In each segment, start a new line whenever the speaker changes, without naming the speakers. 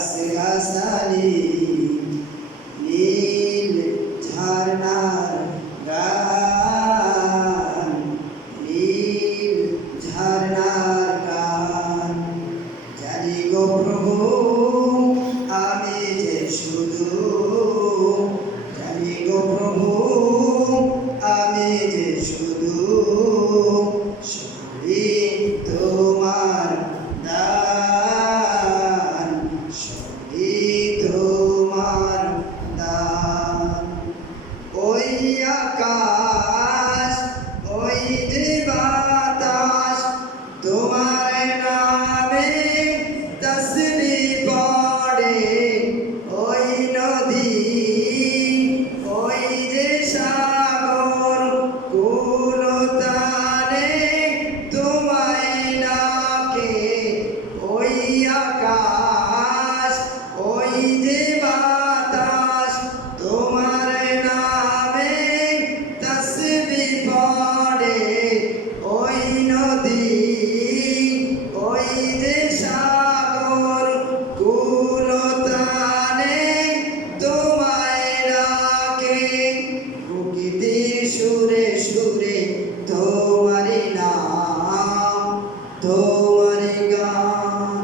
হাসানি নীল ঝর্ণার গান, নীল ঝর্ণার গান। জানি গো প্রভু, আমি যে শুধু, জানি গো প্রভু, আমি যে শুধু। Kaka. সুরে সুরে তোমারি নাম তোমারি গান।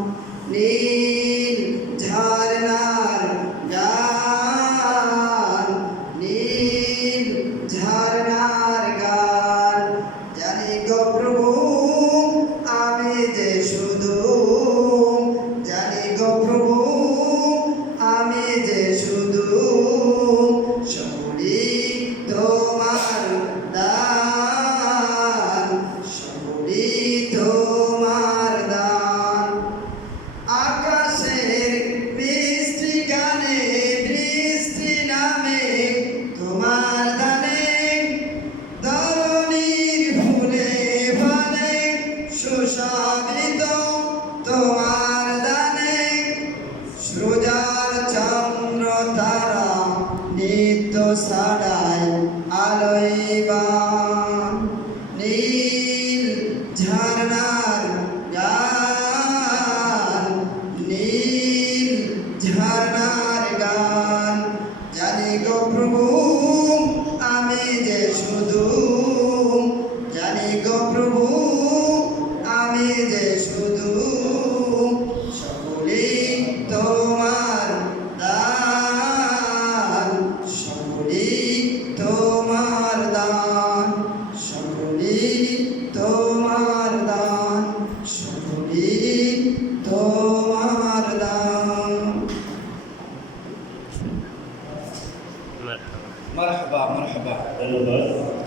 ছাড়াই আলোই বা তোমার দান সকলি তোমার দান সকলি তোমার দান।
মারহাবা মারহাবা।
ধন্যবাদ।